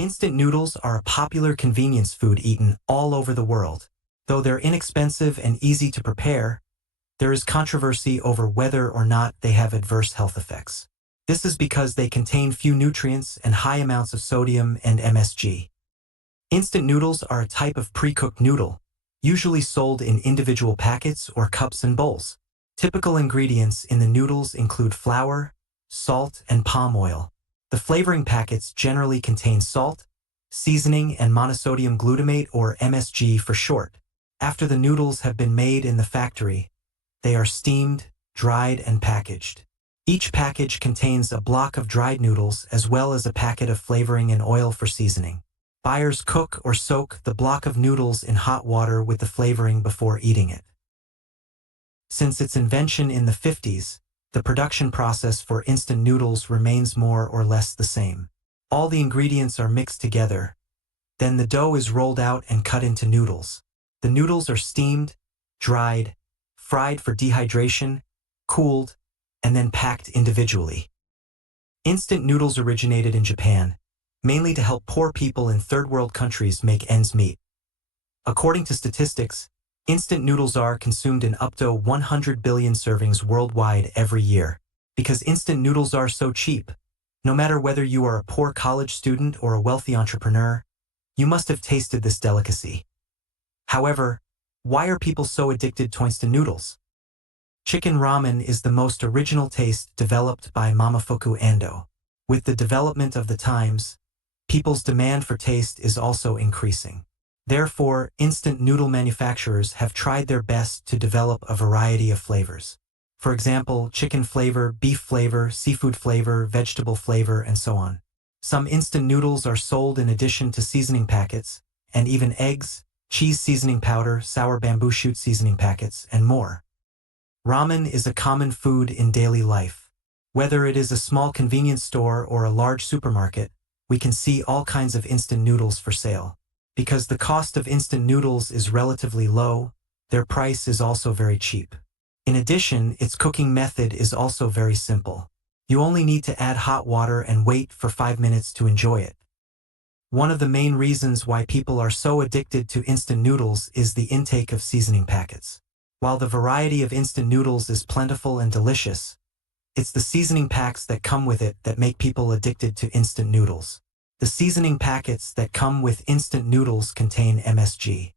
Instant noodles are a popular convenience food eaten all over the world. Though they're inexpensive and easy to prepare, there is controversy over whether or not they have adverse health effects. This is because they contain few nutrients and high amounts of sodium and MSG. Instant noodles are a type of pre-cooked noodle, usually sold in individual packets or cups and bowls. Typical ingredients in the noodles include flour, salt, and palm oil. The flavoring packets generally contain salt, seasoning, and monosodium glutamate or MSG for short. After the noodles have been made in the factory, they are steamed, dried, and packaged. Each package contains a block of dried noodles as well as a packet of flavoring and oil for seasoning. Buyers cook or soak the block of noodles in hot water with the flavoring before eating it. Since its invention in the 50s, the production process for instant noodles remains more or less the same. All the ingredients are mixed together. Then the dough is rolled out and cut into noodles. The noodles are steamed, dried, fried for dehydration, cooled, and then packed individually. Instant noodles originated in Japan, mainly to help poor people in third-world countries make ends meet. According to statistics, instant noodles are consumed in up to 100 billion servings worldwide every year. Because instant noodles are so cheap, no matter whether you are a poor college student or a wealthy entrepreneur, you must have tasted this delicacy. However, why are people so addicted to instant noodles? Chicken ramen is the most original taste developed by Momofuku Ando. With the development of the times, people's demand for taste is also increasing. Therefore, instant noodle manufacturers have tried their best to develop a variety of flavors. For example, chicken flavor, beef flavor, seafood flavor, vegetable flavor, and so on. Some instant noodles are sold in addition to seasoning packets, and even eggs, cheese seasoning powder, sour bamboo shoot seasoning packets, and more. Ramen is a common food in daily life. Whether it is a small convenience store or a large supermarket, we can see all kinds of instant noodles for sale. Because the cost of instant noodles is relatively low, their price is also very cheap. In addition, its cooking method is also very simple. You only need to add hot water and wait for 5 minutes to enjoy it. One of the main reasons why people are so addicted to instant noodles is the intake of seasoning packets. While the variety of instant noodles is plentiful and delicious, it's the seasoning packs that come with it that make people addicted to instant noodles. The seasoning packets that come with instant noodles contain MSG.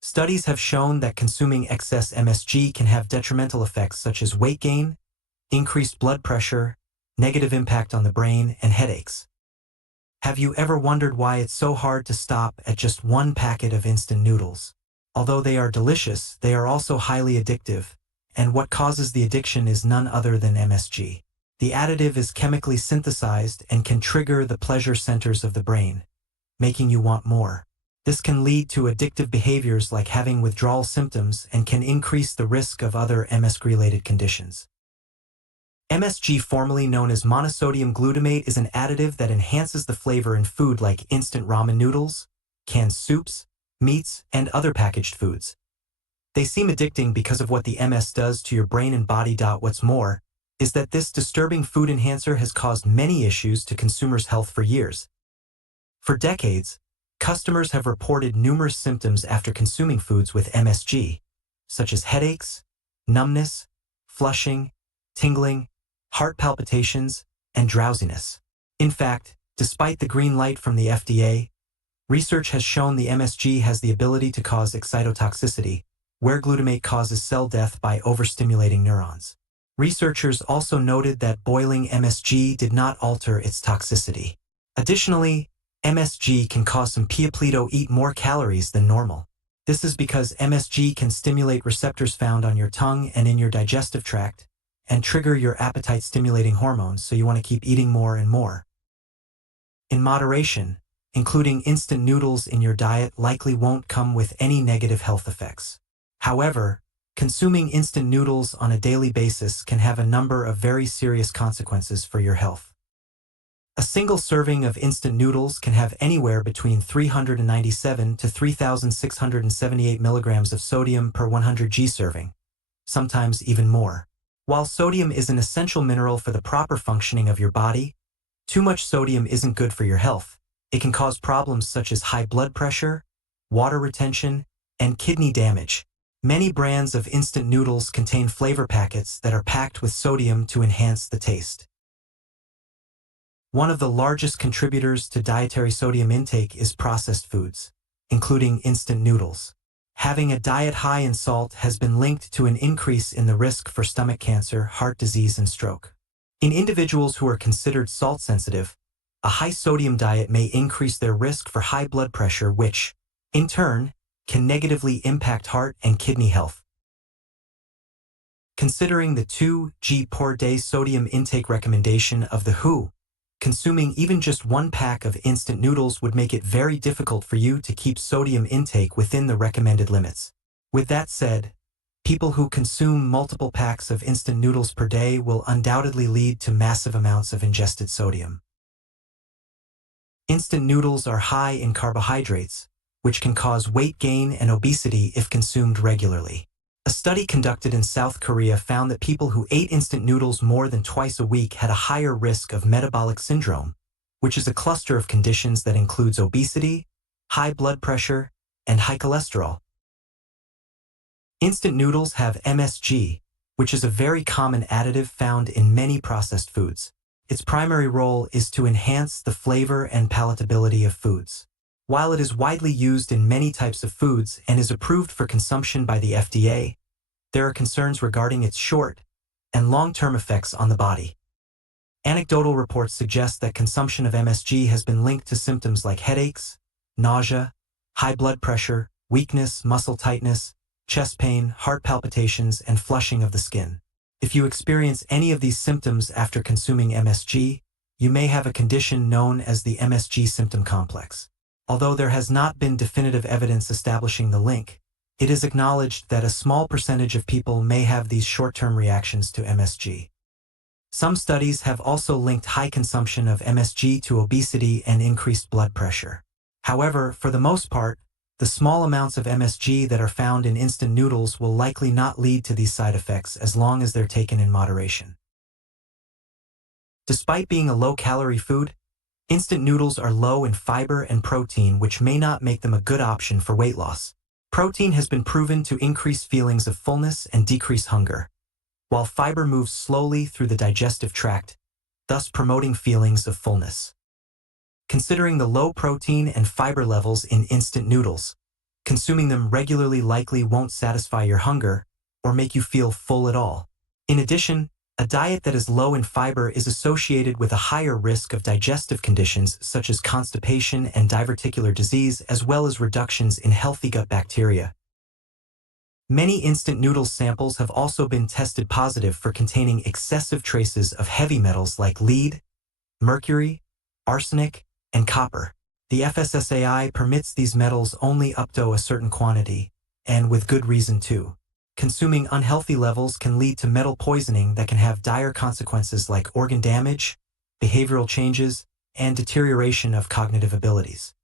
Studies have shown that consuming excess MSG can have detrimental effects such as weight gain, increased blood pressure, negative impact on the brain, and headaches. Have you ever wondered why it's so hard to stop at just one packet of instant noodles? Although they are delicious, they are also highly addictive, and what causes the addiction is none other than MSG. The additive is chemically synthesized and can trigger the pleasure centers of the brain, making you want more. This can lead to addictive behaviors like having withdrawal symptoms and can increase the risk of other MSG-related conditions. MSG, formerly known as monosodium glutamate, is an additive that enhances the flavor in food like instant ramen noodles, canned soups, meats, and other packaged foods. They seem addicting because of what the MS does to your brain and body. What's more is that this disturbing food enhancer has caused many issues to consumers' health for years. For decades, customers have reported numerous symptoms after consuming foods with MSG, such as headaches, numbness, flushing, tingling, heart palpitations, and drowsiness. In fact, despite the green light from the FDA, research has shown the MSG has the ability to cause excitotoxicity, where glutamate causes cell death by overstimulating neurons. Researchers also noted that boiling MSG did not alter its toxicity. Additionally, MSG can cause some people to eat more calories than normal. This is because MSG can stimulate receptors found on your tongue and in your digestive tract, and trigger your appetite-stimulating hormones, so you want to keep eating more and more. In moderation, including instant noodles in your diet likely won't come with any negative health effects. However, consuming instant noodles on a daily basis can have a number of very serious consequences for your health. A single serving of instant noodles can have anywhere between 397 to 3,678 milligrams of sodium per 100 g serving, sometimes even more. While sodium is an essential mineral for the proper functioning of your body, too much sodium isn't good for your health, It can cause problems such as high blood pressure, water retention, and kidney damage. Many brands of instant noodles contain flavor packets that are packed with sodium to enhance the taste. One of the largest contributors to dietary sodium intake is processed foods, including instant noodles. Having a diet high in salt has been linked to an increase in the risk for stomach cancer, heart disease, and stroke. In individuals who are considered salt-sensitive, a high-sodium diet may increase their risk for high blood pressure, which, in turn, can negatively impact heart and kidney health. Considering the 2 g per day sodium intake recommendation of the WHO, consuming even just 1 pack of instant noodles would make it very difficult for you to keep sodium intake within the recommended limits. With that said, people who consume multiple packs of instant noodles per day will undoubtedly lead to massive amounts of ingested sodium. Instant noodles are high in carbohydrates, which can cause weight gain and obesity if consumed regularly. A study conducted in South Korea found that people who ate instant noodles more than twice a week had a higher risk of metabolic syndrome, which is a cluster of conditions that includes obesity, high blood pressure, and high cholesterol. Instant noodles have MSG, which is a very common additive found in many processed foods. Its primary role is to enhance the flavor and palatability of foods. While it is widely used in many types of foods and is approved for consumption by the FDA, there are concerns regarding its short and long-term effects on the body. Anecdotal reports suggest that consumption of MSG has been linked to symptoms like headaches, nausea, high blood pressure, weakness, muscle tightness, chest pain, heart palpitations, and flushing of the skin. If you experience any of these symptoms after consuming MSG, you may have a condition known as the MSG symptom complex. Although there has not been definitive evidence establishing the link, it is acknowledged that a small percentage of people may have these short-term reactions to MSG. Some studies have also linked high consumption of MSG to obesity and increased blood pressure. However, for the most part, the small amounts of MSG that are found in instant noodles will likely not lead to these side effects as long as they're taken in moderation. Despite being a low-calorie food, instant noodles are low in fiber and protein, which may not make them a good option for weight loss. Protein has been proven to increase feelings of fullness and decrease hunger, while fiber moves slowly through the digestive tract, thus promoting feelings of fullness. Considering the low protein and fiber levels in instant noodles, consuming them regularly likely won't satisfy your hunger or make you feel full at all. In addition, a diet that is low in fiber is associated with a higher risk of digestive conditions such as constipation and diverticular disease, as well as reductions in healthy gut bacteria. Many instant noodle samples have also been tested positive for containing excessive traces of heavy metals like lead, mercury, arsenic, and copper. The FSSAI permits these metals only up to a certain quantity, and with good reason too. Consuming unhealthy levels can lead to metal poisoning that can have dire consequences like organ damage, behavioral changes, and deterioration of cognitive abilities.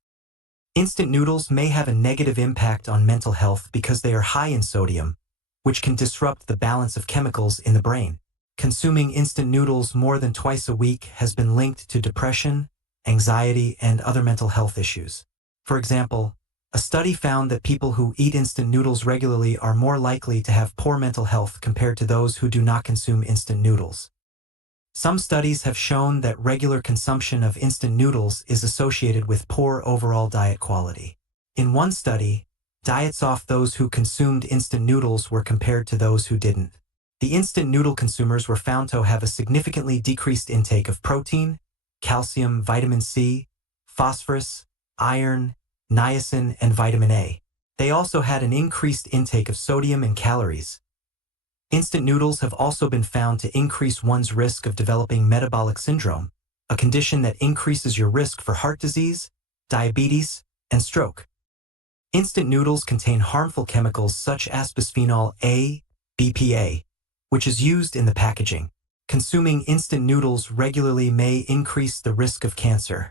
Instant noodles may have a negative impact on mental health because they are high in sodium, which can disrupt the balance of chemicals in the brain. Consuming instant noodles more than twice a week has been linked to depression, anxiety, and other mental health issues. For example, a study found that people who eat instant noodles regularly are more likely to have poor mental health compared to those who do not consume instant noodles. Some studies have shown that regular consumption of instant noodles is associated with poor overall diet quality. In one study, diets off those who consumed instant noodles were compared to those who didn't. The instant noodle consumers were found to have a significantly decreased intake of protein, calcium, vitamin C, phosphorus, iron, niacin, and vitamin A. They also had an increased intake of sodium and calories. Instant noodles have also been found to increase one's risk of developing metabolic syndrome, a condition that increases your risk for heart disease, diabetes, and stroke. Instant noodles contain harmful chemicals such as bisphenol A, BPA, which is used in the packaging. Consuming instant noodles regularly may increase the risk of cancer,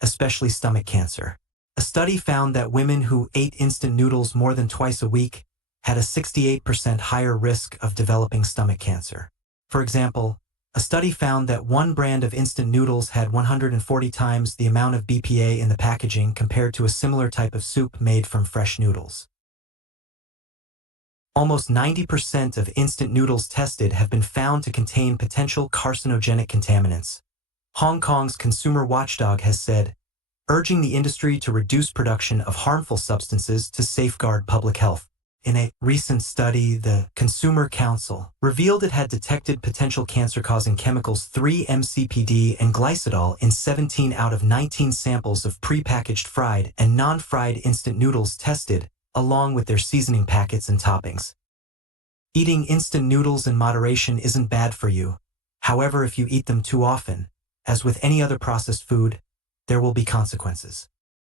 especially stomach cancer. A study found that women who ate instant noodles more than twice a week had a 68% higher risk of developing stomach cancer. For example, A study found that one brand of instant noodles had 140 times the amount of BPA in the packaging compared to a similar type of soup made from fresh noodles. Almost 90% of instant noodles tested have been found to contain potential carcinogenic contaminants. Hong Kong's consumer watchdog has said, urging the industry to reduce production of harmful substances to safeguard public health. In a recent study, the Consumer Council revealed it had detected potential cancer-causing chemicals 3-MCPD and glycidol in 17 out of 19 samples of prepackaged fried and non-fried instant noodles tested, along with their seasoning packets and toppings. Eating instant noodles in moderation isn't bad for you. However, if you eat them too often, as with any other processed food, there will be consequences.